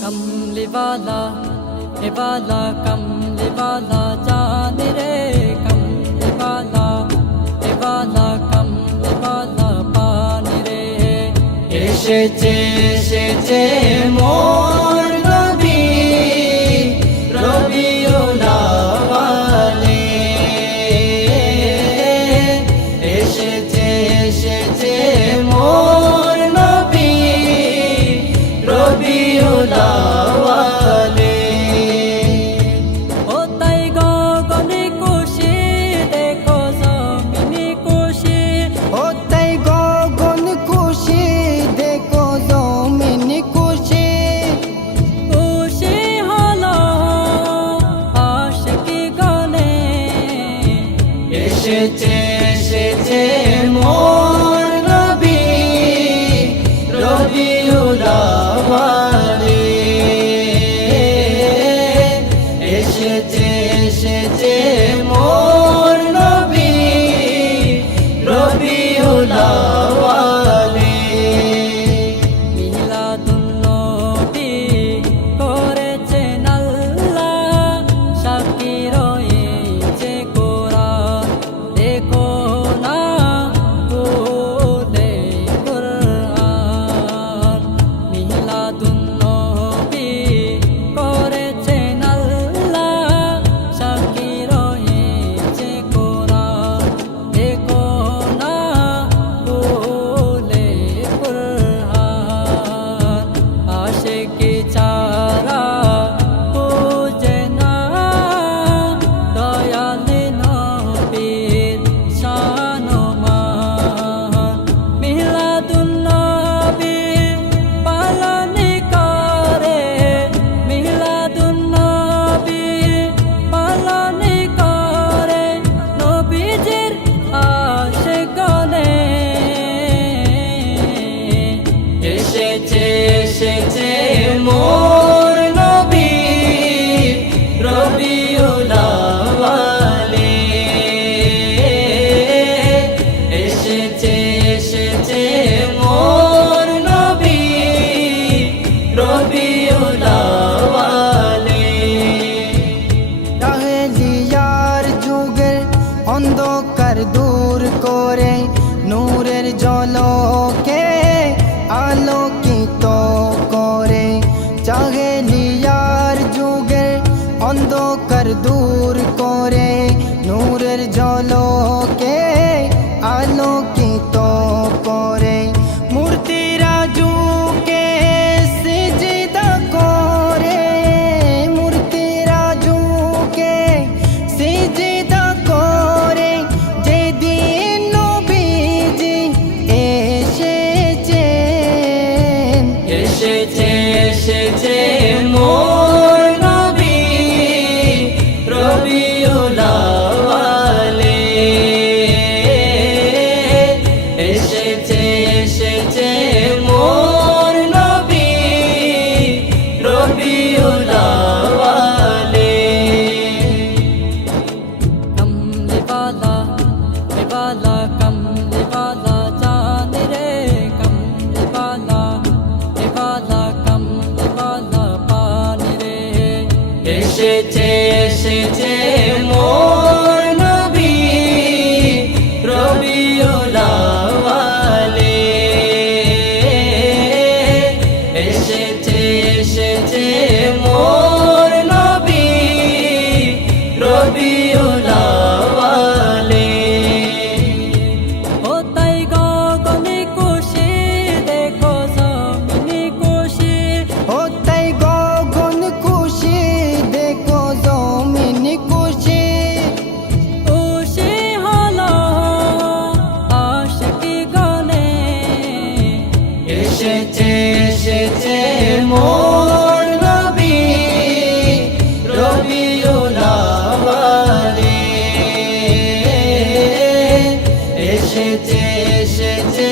कमली वाला ए वाला कमली वाला जान रे कमली वाला ए वाला कमली वाला पानी रे এসেছে এসেছে মোর নবী রবিউল আউয়ালে এসেছে এসেছে মোর নবী রবিউল আউয়ালে ও তাই গগনে খুশি দেখো জমিনে খুশি ও তাই গগন খুশি দেখো জমিন খুশি খুশি হলো আশিকি গনে এসেছে এসেছে মোর নবী রবিউল আউয়ালে এসেছে এসেছে মোর নবী রবিউল আউয়ালে মিলাদুন নবী করেছেন আল্লাহ সাক্ষী রয়েছে কোরআন দেখো না ভুলে কোরআন মিলাদুন নবী করেছেন আল্লাহ সাক্ষী রয়েছে কোরআন দেখো না ভুলে কোরআন আশিকি ছাড়া বুঝে না দয়াল নবীর শান ও মান মিলাদুন নবী পালন করে মিলাদুন নবী পালন করে নবীজির আশিকগণে এসেছে এসেছে মোর নবী রবিউল আউয়ালে এসেছে এসেছে মোর নবী রবিউল আউয়ালে জাহেলিয়ার যুগের অন্ধকার দূর করে নূরের ঝলকে আলোকিত করে জাহেলিয়ার যুগের অন্ধকার দূর করে নূরের ঝলকে আলোকিত করে মূর্তিরা যুগে সিজদা করে মূর্তিরা যুগে সিজদা করে যেদিন নবীজি এসেছেন এসেছে এসেছে মোর নবী রবিউল আউয়ালে এসেছে এসেছে মোর নবী রবিউল আউয়ালে কমলি वाला ए वाला कमली वाला जान रे कमली वाला ए वाला कमली वाला पानी रे এসেছে এসেছে মোর নবী রবিউল আউয়ালে এসেছে এসেছে মোর নবী রবিউল আউয়ালে ও তাই গগনে খুশি দেখো জমিনে খুশি ও তাই গগন খুশি দেখো জমিন খুশি খুশি হলো আশিকি গনে এসেছে এসেছে মোর নবী রবিউল আউয়ালে এসেছে এসেছে